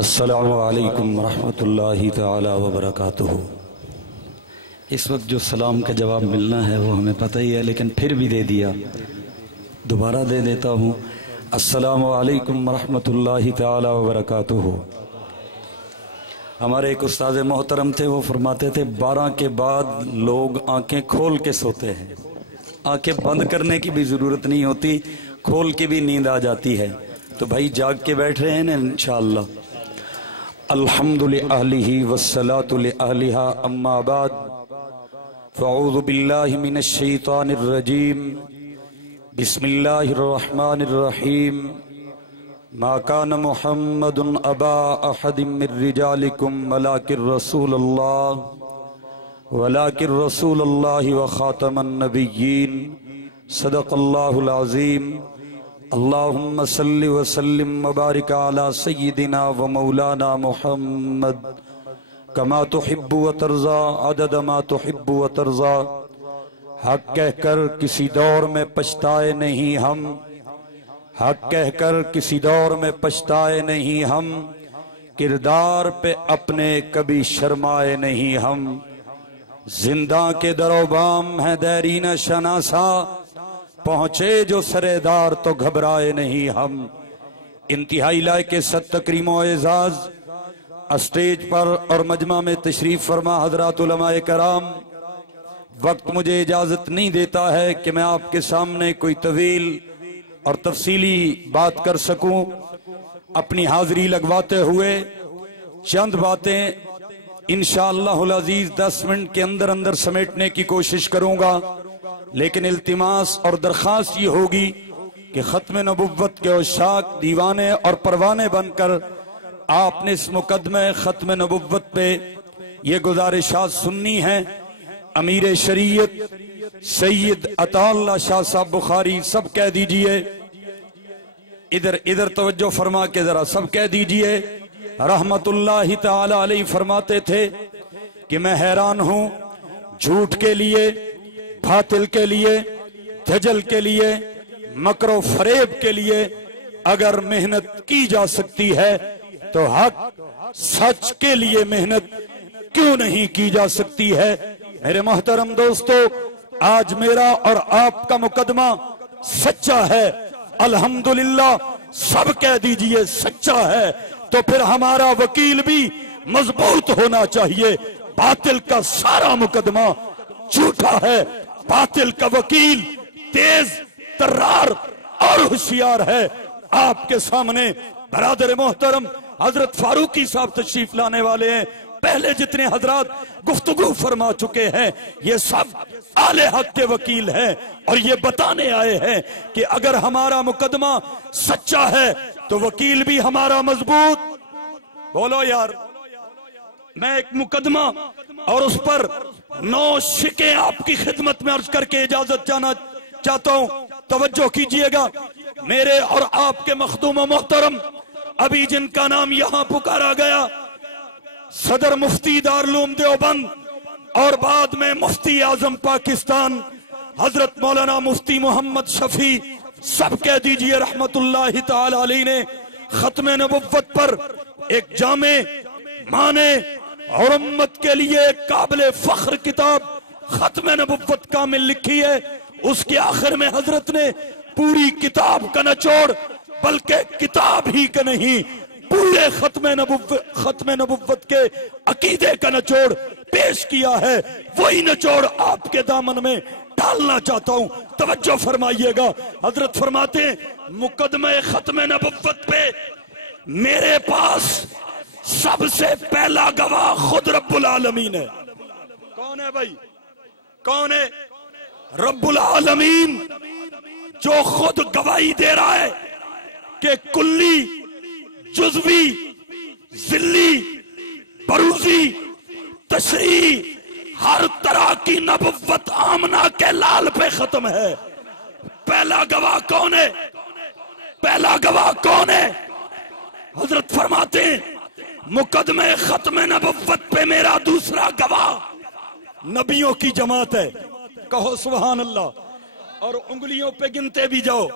السلام علیکم ورحمۃ اللہ تعالی وبرکاتہ۔ اس وقت جو سلام کا جواب ملنا ہے وہ ہمیں پتہ ہی ہے، لیکن پھر بھی دے دیا، دوبارہ دے دیتا ہوں۔ السلام علیکم ورحمۃ اللہ تعالی وبرکاتہ۔ ہمارے ایک استاد محترم تھے، وہ فرماتے تھے 12 کے بعد لوگ آنکھیں کھول کے سوتے ہیں، آنکھیں بند کرنے کی بھی ضرورت نہیں ہوتی، کھول کے بھی نیند آ جاتی ہے۔ تو بھائی جاگ کے بیٹھ رہے ہیں نا انشاءاللہ۔ الحمد لأہلہ والصلاة لأہلہا، اما بعد فاعوذ باللہ من الشیطان الرجیم، بسم اللہ الرحمن الرحیم۔ ما كان محمد ابا احد من رجالکم ولکن رسول اللہ وخاتم النبیین، صدق اللہ العظیم۔ اللہم صلی وسلم وبارک علی سیدنا و مولانا محمد کما تحب و ترضا عدد ما تحب و ترضا۔ حق کہہ کر کسی دور میں پچھتائے نہیں ہم، حق کہہ کر کسی دور میں پچھتائے نہیں ہم، کردار پہ اپنے کبھی شرمائے نہیں ہم۔ زندہ کے در و بام ہیں دیرین شناسا، پہنچے جو سردار تو گھبرائے نہیں ہم۔ انتہائی لائق صد تکریم و اعزاز اسٹیج پر اور مجمع میں تشریف فرما حضرات علماء کرام، وقت مجھے اجازت نہیں دیتا ہے کہ میں آپ کے سامنے کوئی طویل اور تفصیلی بات کر سکوں۔ اپنی حاضری لگواتے ہوئے چند باتیں انشاءاللہ العزیز 10 منٹ کے اندر اندر سمیٹنے کی کوشش کروں گا، لیکن التماس اور درخواست یہ ہوگی کہ ختم نبوت کے عشاق دیوانے اور پروانے بن کر آپ نے اس مقدمہ ختم نبوت پہ یہ گزارشات سننی ہیں۔ امیر شریعت سید عطا اللہ شاہ صاحب بخاری سب کہہ دیجئے، ادھر توجہ فرما کے ذرا سب کہہ دیجئے، رحمت اللہ تعالی علیہ فرماتے تھے کہ میں حیران ہوں جھوٹ کے لیے، باطل کے لیے، دجل کے لیے، مکر و فریب کے لیے اگر محنت کی جا سکتی ہے تو حق سچ کے لیے محنت کیوں نہیں کی جا سکتی ہے؟ میرے محترم دوستو، آج میرا اور آپ کا مقدمہ سچا ہے، الحمدللہ سب کہہ دیجئے سچا ہے، تو پھر ہمارا وکیل بھی مضبوط ہونا چاہیے۔ باطل کا سارا مقدمہ جھوٹا ہے، باطل کا وکیل تیز ترار اور ہوشیار ہے۔ آپ کے سامنے برادر محترم حضرت فاروقی صاحب تشریف لانے والے ہیں، پہلے جتنے حضرات گفتگو فرما چکے ہیں یہ سب اہل حق کے وکیل ہیں، اور یہ بتانے آئے ہیں کہ اگر ہمارا مقدمہ سچا ہے تو وکیل بھی ہمارا مضبوط۔ بولو یار، میں ایک مقدمہ اور اس پر 9 شکیں آپ کی خدمت میں عرض کر کے اجازت جانا چاہتا ہوں، توجہ کیجئے گا۔ میرے اور آپ کے مخدوم و محترم ابھی جن کا نام یہاں پکارا گیا، صدر مفتی دارالعلوم دیوبند اور بعد میں مفتی اعظم پاکستان حضرت مولانا مفتی محمد شفیع سب کہہ دیجئے رحمت اللہ تعالی علیہ نے ختم نبوت پر ایک جامع معنی اور امت کے لیے قابل فخر کتاب ختم نبوت کامل لکھی ہے۔ اس کے آخر میں حضرت نے پوری کتاب کا نچوڑ، بلکہ کتاب ہی کا نہیں، پورے ختم نبوت کے عقیدے کا نچوڑ پیش کیا ہے۔ وہی نچوڑ آپ کے دامن میں ڈالنا چاہتا ہوں، توجہ فرمائیے گا۔ حضرت فرماتے ہیں مقدمہ ختم نبوت پہ میرے پاس سب سے پہلا گواہ خود رب العالمین ہے۔ کون ہے بھائی؟ کون ہے؟ رب العالمین، جو خود گواہی دے رہا ہے کہ کلی، جزوی، ذلی، بروزی، تشریح، ہر طرح کی نبوت آمنہ کے لال پہ ختم ہے۔ پہلا گواہ کون ہے؟ پہلا گواہ کون ہے؟ حضرت فرماتے ہیں مقدمہ ختم نبوت پہ میرا دوسرا گواہ نبیوں کی جماعت ہے۔ کہو سبحان اللہ، اور انگلیوں پہ گنتے بھی جاؤ۔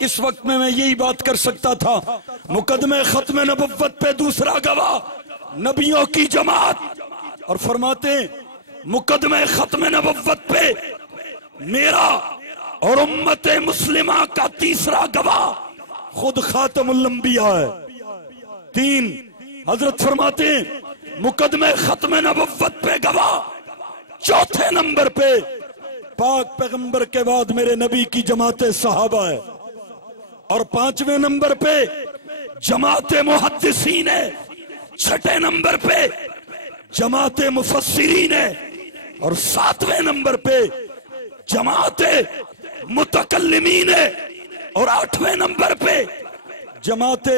اس وقت میں یہی بات کر سکتا تھا، مقدمہ ختم نبوت پہ دوسرا گواہ نبیوں کی جماعت، اور فرماتے ہیں مقدمہ ختم نبوت پہ میرا اور امت مسلمہ کا تیسرا گواہ خود خاتم الانبیاء ہے۔ 3 حضرت فرماتے ہیں مقدمہ ختم نبوت پہ گواہ چوتھے نمبر پہ پاک پیغمبر کے بعد میرے نبی کی جماعت صحابہ ہے، اور 5ویں نمبر پہ جماعت محدثین ہے، 6 نمبر پہ جماعت مفسرین ہے، اور 7ویں نمبر پہ جماعت متکلمین ہے، اور 8ویں نمبر پہ جماعت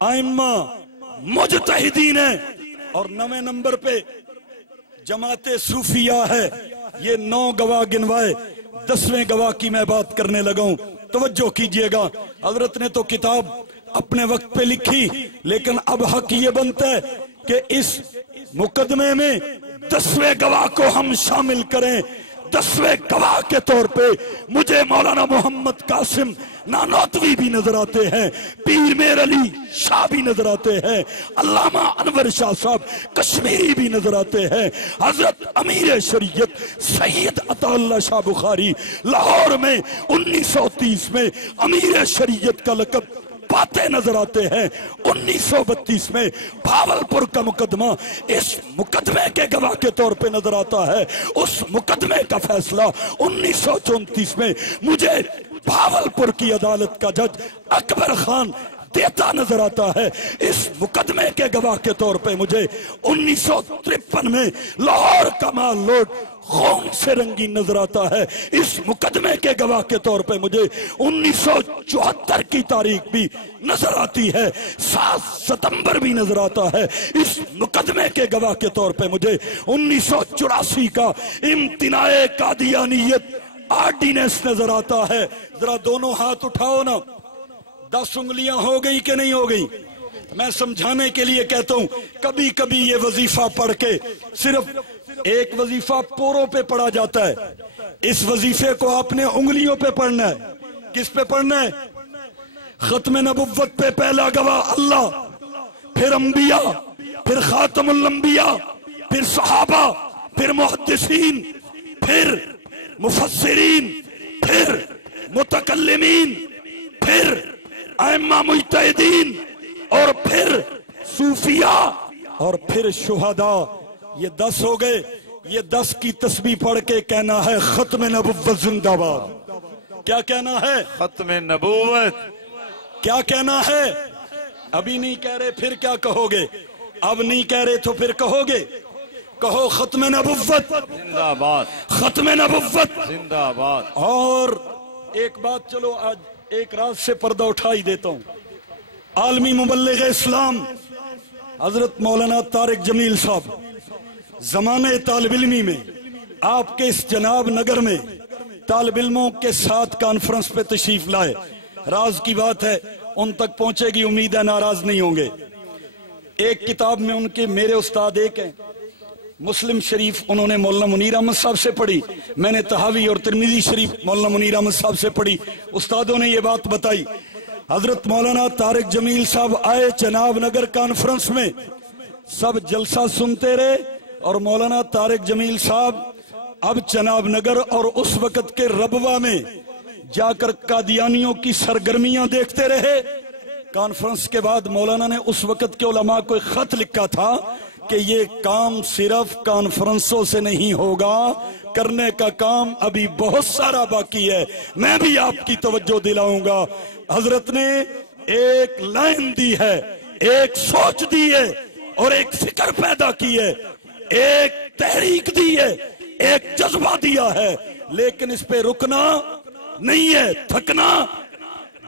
ائمہ مجتہدین ہے، اور 9ویں نمبر پہ جماعت صوفیہ ہے۔ یہ 9 گواہ گنوائے، 10ویں گواہ کی میں بات کرنے لگا ہوں، توجہ کیجئے گا۔ حضرت نے تو کتاب اپنے وقت پہ لکھی، لیکن اب حق یہ بنتا ہے کہ اس مقدمے میں 10ویں گواہ کو ہم شامل کریں۔ 10ویں گواہ کے طور پہ مجھے مولانا محمد قاسم نانوتوی بھی نظر آتے ہیں، پیر میر علی شاہ بھی نظر آتے ہیں، علامہ انور شاہ صاحب کشمیری بھی نظر آتے ہیں، حضرت امیر شریعت سید عطا اللہ شاہ بخاری لاہور میں 1930 میں امیر شریعت کا لقب پاتے نظر آتے ہیں۔ 1932 میں بھاولپور کا مقدمہ اس مقدمے کے گواہ کے طور پہ نظر آتا ہے۔ اس مقدمے کا فیصلہ 1934 میں مجھے بھاولپور کی عدالت کا جج اکبر خان دیتا نظر آتا ہے۔ اس مقدمے کے گواہ کے طور پہ مجھے 1953 میں لاہور کا مال لوٹ خون سے رنگین نظر آتا ہے۔ اس مقدمے کے گواہ کے طور پہ مجھے 1974 کی تاریخ بھی نظر آتی ہے، 7 ستمبر بھی نظر آتا ہے۔ اس مقدمے کے گواہ کے طور پہ مجھے 1984 کا امتناع قادیانیت آرڈیننس نظر آتا ہے۔ ذرا دونوں ہاتھ اٹھاؤ نا، 10 انگلیاں ہو گئی کہ نہیں ہو گئی؟ میں سمجھانے کے لیے کہتا ہوں، کبھی کبھی یہ وظیفہ پڑھ کے صرف ایک وظیفہ پوروں پہ پڑھا جاتا ہے، اس وظیفے کو آپ نے انگلیوں پہ پڑھنا ہے۔ کس پہ پڑھنا ہے؟ ختم نبوت پہ پہلا گواہ اللہ، پھر انبیاء، پھر خاتم الانبیاء، پھر صحابہ، پھر محدثین، پھر مفسرین، پھر متکلمین، پھر ائمہ مجتہدین، اور پھر صوفیاء، اور پھر شہداء۔ یہ 10 ہو گئے۔ یہ 10 کی تسبیح پڑھ کے کہنا ہے ختم نبوت زندہ باد۔ کیا کہنا ہے؟ ختم نبوت۔ کیا کہنا ہے؟ ابھی نہیں کہہ رہے پھر کیا کہو گے؟ اب نہیں کہہ رہے تو پھر کہو گے؟ کہو ختم نبوت زندہ باد، ختم نبوت زندہ باد۔ اور ایک بات، چلو آج ایک راز سے پردہ اٹھا ہی دیتا ہوں۔ عالمی مبلغ اسلام حضرت مولانا طارق جمیل صاحب زمانہ طالب علمی میں آپ کے اس جناب نگر میں طالب علموں کے ساتھ کانفرنس پہ تشریف لائے۔ راز کی بات ہے، ان تک پہنچے گی، امید ہے ناراض نہیں ہوں گے۔ ایک کتاب میں ان کے میرے استاد ایک ہیں، مسلم شریف انہوں نے مولانا منیر احمد صاحب سے پڑھی، میں نے تحاوی اور ترمذی شریف مولانا منیر احمد صاحب سے پڑھی۔ استادوں نے یہ بات بتائی، حضرت مولانا طارق جمیل صاحب آئے جناب نگر کانفرنس میں، سب جلسہ سنتے رہے، اور مولانا طارق جمیل صاحب اب جناب نگر اور اس وقت کے ربوہ میں جا کر قادیانیوں کی سرگرمیاں دیکھتے رہے۔ کانفرنس کے بعد مولانا نے اس وقت کے علماء کو ایک خط لکھا تھا کہ یہ کام صرف کانفرنسوں سے نہیں ہوگا، کرنے کا کام ابھی بہت سارا باقی ہے، میں بھی آپ کی توجہ دلاؤں گا۔ حضرت نے ایک لائن دی ہے، ایک سوچ دی ہے، اور ایک فکر پیدا کی ہے، ایک تحریک دی ہے، ایک جذبہ دیا ہے، لیکن اس پہ رکنا نہیں ہے، تھکنا،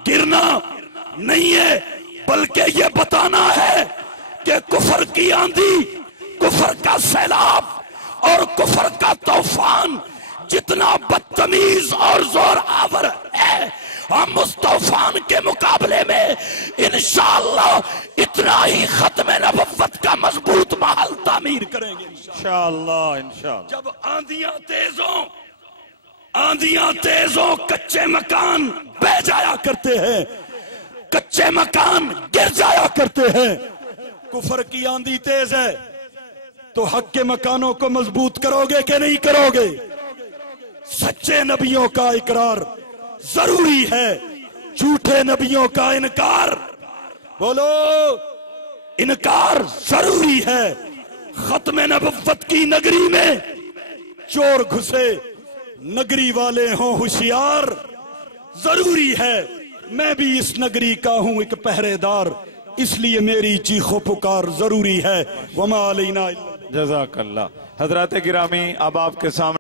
گرنا نہیں ہے، بلکہ یہ بتانا ہے کہ کفر کی آندھی، کفر کا سیلاب اور کفر کا طوفان جتنا بدتمیز اور زور آور ہے، ہم اس طوفان کے مقابلے میں انشاءاللہ اتنا ہی ختم نبوت کا مضبوط محل تعمیر کریں گے انشاءاللہ۔ جب آندھیاں تیز ہوں، آندیاں تیز ہو کچے مکان بہ جایا کرتے ہیں، کچے مکان گر جایا کرتے ہیں۔ کفر کی آندھی تیز ہے تو حق کے مکانوں کو مضبوط کرو گے کہ نہیں کرو گے؟ سچے نبیوں کا اقرار ضروری ہے، جھوٹے نبیوں کا انکار، بولو، انکار ضروری ہے۔ ختم نبوت کی نگری میں چور گھسے، نگری والے ہوں ہوشیار، ضروری ہے میں بھی اس نگری کا ہوں ایک پہرے دار، اس لیے میری چیخو پکار ضروری ہے۔ وما علینا۔ جزاک اللہ۔ حضرات گرامی، اب آپ کے سامنے